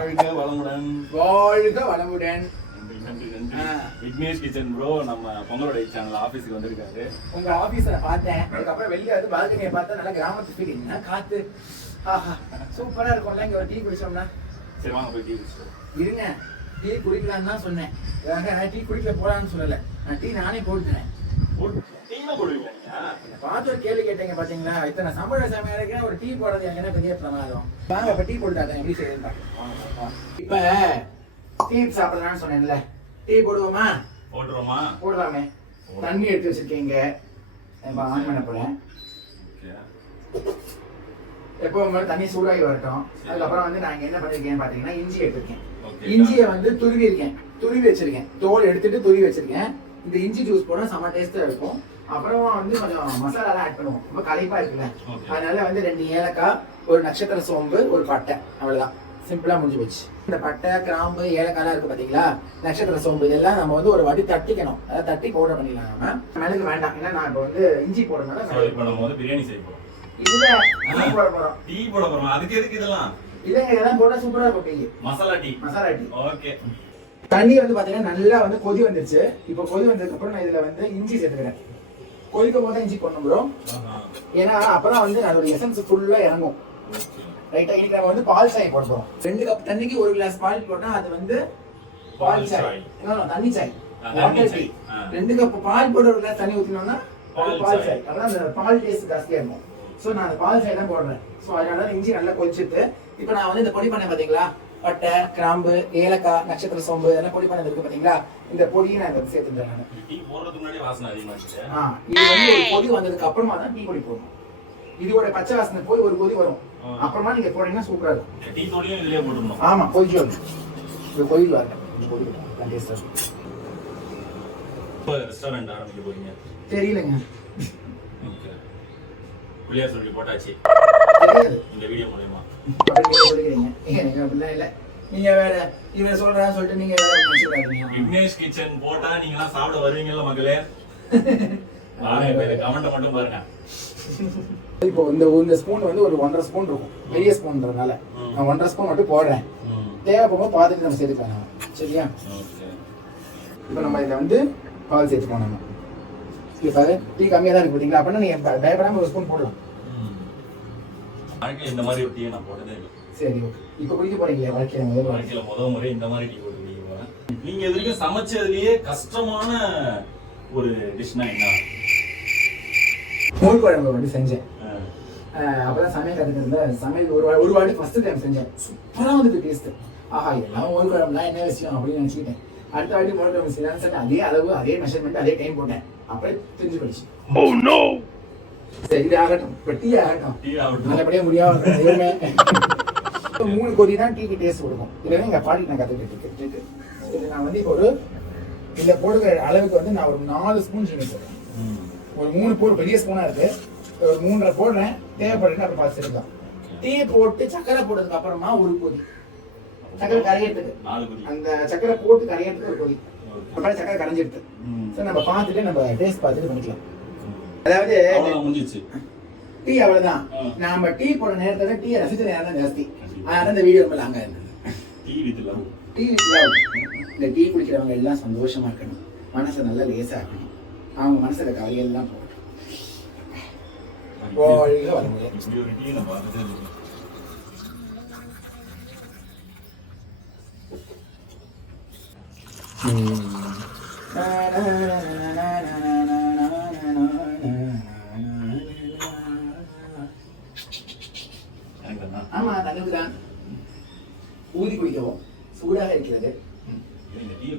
வாழ்க வளமுடன். வாழ்க வளமுடன். விக்னேஷ் கிச்சன் ப்ரோ நம்ம பொங்கலோட சேனல் ஆபீஸ்க்கு வந்திருக்காரு. உங்க ஆபீஸ்ல பார்த்தேன். அதுக்கப்புறம் வெளியே வந்து பால்கனியை பார்த்தா நல்லா கிராமத்து ஃபீல். என்ன காத்து, ஆஹா சூப்பரா இருக்கும்ல. இங்க ஒரு டீ குடிச்சோம்னா. சரி வாங்க போய் டீ குடிச்சோம். இருங்க, டீ குடிக்கலான்னு தான் சொன்னேன். நான் டீ குடிக்கல போலான்னு சொல்லல. நான் டீ நானே போட்டுறேன். பார்த்து ஒரு கேள்வி கேட்டீங்க பாத்தீங்களா? இத்தனை சம்பள சமையலுக்கு ஒரு டீ போடுறது எங்கன்னா பெரிய பிரமாதம். வாங்க இப்ப டீ போட்டுட்டாங்க. எப்படி செய்யுது இப்ப டீ சாப்பிடலாம்னு சொன்னேன்ல, டீ போடுவோமா? போடுறோமா? போடலாமே. தண்ணி எடுத்து வச்சிருக்கீங்க, ஆன் பண்ண போறேன். எப்போ தண்ணி சூடாகி வரட்டும். அதுக்கப்புறம் வந்து நான் என்ன பண்ணிருக்கேன்னு பாத்தீங்கன்னா இஞ்சி எடுத்திருக்கேன். இஞ்சியை வந்து துருவி வச்சிருக்கேன். தோல் எடுத்துட்டு துருவி வச்சிருக்கேன். இந்த இஞ்சி ஜூஸ் போட செம்ம டேஸ்டா இருக்கும். அப்புறம் வந்து கொஞ்சம் மசாலாலாம் ஆட் பண்ணுவோம். ரொம்ப களைப்பா இருக்குல்ல, அதனால வந்து 2 ஏலக்காய், ஒரு நட்சத்திர சோம்பு, ஒரு பட்டை, அவ்வளவுதான். சிம்பிளா முடிஞ்சு போச்சு. இந்த பட்டை, கிராம்பு, ஏலக்காய்லாம் இருக்கு பாத்தீங்களா, நட்சத்திர சோம்பு, இதெல்லாம் நம்ம வந்து ஒரு வாட்டி தட்டிக்கணும். அதாவது தட்டி பவுடர் பண்ணிடலாம். நம்ம மிளகு வேண்டாம், ஏன்னா நான் இப்போ வந்து இஞ்சி போடுறதுனால பிரியாணி செய்ய போறோம். இல்ல டீ போட போறோம். டீ போட போறோம். அதுக்கு எதுக்கு இதெல்லாம்? இல்லங்க, இதெல்லாம் போட்டா சூப்பரா இருக்கும். Tea masala tea. ஓகே. தண்ணி வந்து பாத்தீங்கன்னா நல்லா வந்து கொதி வந்துருச்சு. இப்போ கொதி வந்ததுக்கு அப்புறம் நான் இதுல வந்து இஞ்சி சேர்த்துக்கிறேன். கொதிக்கும் போது இஞ்சி போடணும் ப்ரோ, ஏன்னா அப்பதான் வந்து அதோட எசன்ஸ் ஃபுல்லா இறங்கும். ரைட்டா? இன்னைக்கு நம்ம வந்து பால் சாய் போட போறோம். 2 கப் தண்ணிக்கு 1 கிளாஸ் பால் போட்டா அது வந்து பால் சாய். தண்ணி சாய். 2 கப் பால் போட்டு 1 கிளாஸ் தண்ணி ஊத்தினோம்னா பால் சாய். அதான் அந்த பால் டேஸ்ட் ஜாஸ்தியா இருக்கும். ஸோ நான் அந்த பால் சாய் தான் போடுறேன். ஸோ அதனால இஞ்சி நல்லா கொதிச்சுட்டு இப்போ நான் வந்து இந்த பொடி பண்ணேன் பாத்தீங்களா, பட்டை, கிராம்பு, ஏலக்காய், நட்சத்திர சோம்பு, இதெல்லாம் பொடி பண்ணது இருக்கு பாத்தீங்களா, இந்த பொடியை நான் இதை சேர்த்துட்டேன். நான் டீ போடுறதுக்கு முன்னாடி வாசனை அதிகமா இருக்கு. இது வந்து ஒரு கொதி வந்ததுக்கு அப்புறமா தான் டீ பொடி போடணும். இதோட பச்சை வாசனை போய் ஒரு கொதி வரும். அப்புறமா நீங்க போட்டீங்கன்னா சூப்பரா இருக்கும். டீ தூளியும் இதுலயே போட்டுறணும். ஆமா, கொதிச்சு வரும். இது கொதிச்சு வரணும். இது கொதிக்கட்டும். டேஸ்டா இருக்கும். இப்போ ரெஸ்டாரன்ட் ஆரம்பிக்க போறீங்க? தெரியலங்க. ஓகே. புளியார் சொல்லி போட்டாச்சு இந்த வீடியோ மூலமா. எனக்கு அப்படிலாம் இல்ல. நீங்க வேற இவன் சொல்றான்னு சொல்லிட்டு நீங்க வேற நினைச்சுக்காதீங்க. விக்னேஷ் கிச்சன் போட்டா நீங்க எல்லாம் சாப்பிட வருவீங்கல்ல மக்களே. பாருங்க, இந்த கமெண்ட் மட்டும் பாருங்க. இப்போ இந்த ஸ்பூன் வந்து ஒரு 1.5 ஸ்பூன் இருக்கும். பெரிய ஸ்பூன்றதுனால நான் 1.5 ஸ்பூன் மட்டும் போடுறேன். தேவைப்படும் பார்த்துட்டு நம்ம சேர்த்துக்கலாம். சரியா? இப்போ நம்ம இதில் வந்து பால் சேர்த்துக்கணும். நம்ம இப்போ டீ கம்மியாக தான் இருக்கு பார்த்தீங்களா, அப்படின்னா நீங்கள் பயப்படாமல் 1 ஸ்பூன் போடலாம். இந்த மாதிரி ஒரு டீயை நான் போட்டதே இல்லை. சரி, ஓகே. இப்போ குடிக்க போறீங்களா? வாழ்க்கையில முதல் முறை இந்த மாதிரி டீ போட்டு குடிக்க போறேன். நீங்க இது வரைக்கும் சமைச்சதுலயே கஷ்டமான ஒரு டிஷ்னா என்ன? மோர் குழம்பு வந்து செஞ்சேன். அப்பதான் சமையல் கத்துக்கிறதுல சமையல் ஒரு வாட்டி ஃபர்ஸ்ட் டைம் செஞ்சேன். சூப்பரா வந்துட்டு டேஸ்ட். ஆஹா, எல்லாம் மோர் குழம்புலாம் என்ன விஷயம் அப்படின்னு நினைச்சுக்கிட்டேன். அடுத்த வாட்டி மோர் குழம்பு செய்யலாம்னு அதே அளவு, அதே மெஷர்மெண்ட், அதே டைம் போட்டேன். அப்படியே தெரிஞ்சு போயிடுச்சு. சரி, இது ஆகட்டும். இப்போ டீ ஆகட்டும். நல்லபடியா முடியாம 3 கொதி தான் டீக்கு டேஸ்ட் கொடுக்கும். இதுல எங்க பாட்டி நான் கத்துக்கிட்டு இருக்கு. இது நான் வந்து இப்போ இதுல போடுற அளவுக்கு வந்து நான் ஒரு 4 ஸ்பூன் சீனி போடுறேன். ஒரு 3 போடு பெரிய ஸ்பூனா இருக்கு. ஒரு 3.5 போடுறேன். தேவைப்படுறது அப்புறம் பார்த்து எடுக்கலாம். டீ போட்டு சக்கரை போட்டதுக்கு அப்புறமா ஒரு கொதி. சக்கரை கரையிறதுக்கு, அந்த சக்கரை போட்டு கரையிறதுக்கு ஒரு கொதி. அப்புறம் சக்கரை கரைஞ்சிடுது. ஸோ நம்ம பார்த்துட்டு நம்ம டேஸ்ட் பார்த்துட்டு பண்ணிக்கலாம். அதாவது டீ அவ்வளவுதான். நாம டீ போட நேரத்துல டீ ரசிச்ச நேரம் தான் ஜாஸ்தி. அதனால இந்த வீடியோ ரொம்ப லாங்கா இருந்தது. Tea with love. இந்த டீ குடிக்கிறவங்க எல்லாம் சந்தோஷமா இருக்கணும். மனசை நல்லா லேசா இருக்கணும். அவங்க மனசுல கவலைகள் எல்லாம் போகணும். ஆமா, தண்ணுக்குதான். ஊதி குடிக்கவும் சூடாக இருக்கிறது.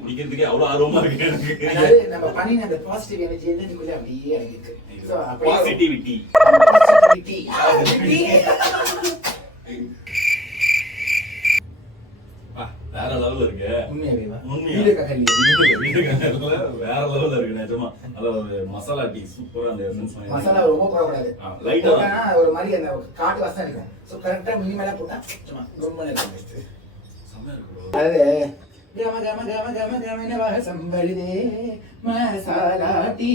குடிக்கிறதுக்கே அவ்வளவு ஆர்வமா இருக்கு. அதாவது நம்ம பண்ணின அந்த பாசிட்டிவ் எனர்ஜி என்னதுக்குள்ள அப்படியே இருக்கு. சோ பாசிட்டிவிட்டி வேற லெவல்ல இருக்கு. உண்மையாவேவா? வேற லெவல்ல இருக்கு நிஜமா. அதாவது மசாலா டீ சூப்பரா. அந்த எசன்ஸ் மசாலா ரொம்ப போடக்கூடாது. லைட்டா ஒரு மாதிரி அந்த காட்டு வாசனை இருக்கும். சோ கரெக்ட்டா மினிமலா போட்டா சும்மா ரொம்ப நல்லா இருக்கு. செம்ம இருக்கு. அதாவது கம கம கம கம கமன வாசம் வருதே மசாலா டீ.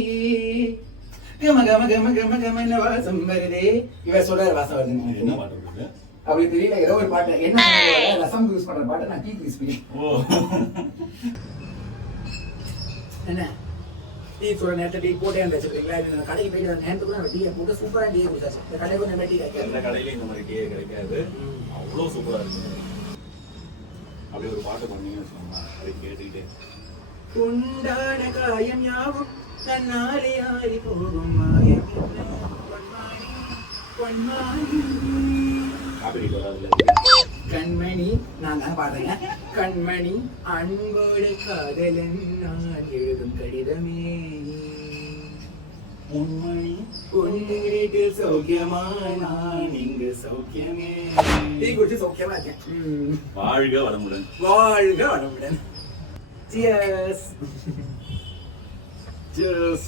கம கம கம கம கமன வாசம் வருதே. இவ சொல்ற வாசம் வருது. என்ன பாட்டு இருக்கு? அப்படி தெரியல ஏதோ ஒரு பாட்டு என்ன சொன்னாங்க, ரசம் யூஸ் பண்ற பாட்டு நான் டீ யூஸ் பண்ணி ஓ என்ன டீ சொல்ற நேரத்தை டீ போட்டே வச்சுருக்கீங்களா? இந்த கடைக்கு போயிட்டு அந்த நேரத்துக்கு நம்ம டீயை போட்டு சூப்பராக டீயை கொடுத்தாச்சு. இந்த கடைக்கு நம்ம டீ கிடைக்காது, எந்த கடையிலயும் இந்த மாதிரி டீ கிடைக்காது. அவ்வளோ சூப்பரா இருக்கு. அப்படியே ஒரு பாட்டு பண்ணீங்கன்னு சொன்னா அதை கேட்டுக்கிட்டே கொண்டாட காயம் யாவும் தன்னாலே ஆறி போகும் மாயம் காப்பி வராதுல்ல. கண்மணி நான் தான் பாடுறேங்க. கண்மணி அன்போடு காதலன் நான் எழுதும் கடிதமே உண்மணி உன்னிடத்தில் சௌக்கியமா நான் இங்கு சௌக்கியமே. டீ குடிச்சு சௌக்கியமா இருக்கேன். வாழ்க வளமுடன். வாழ்க வளமுடன். Cheers. Cheers.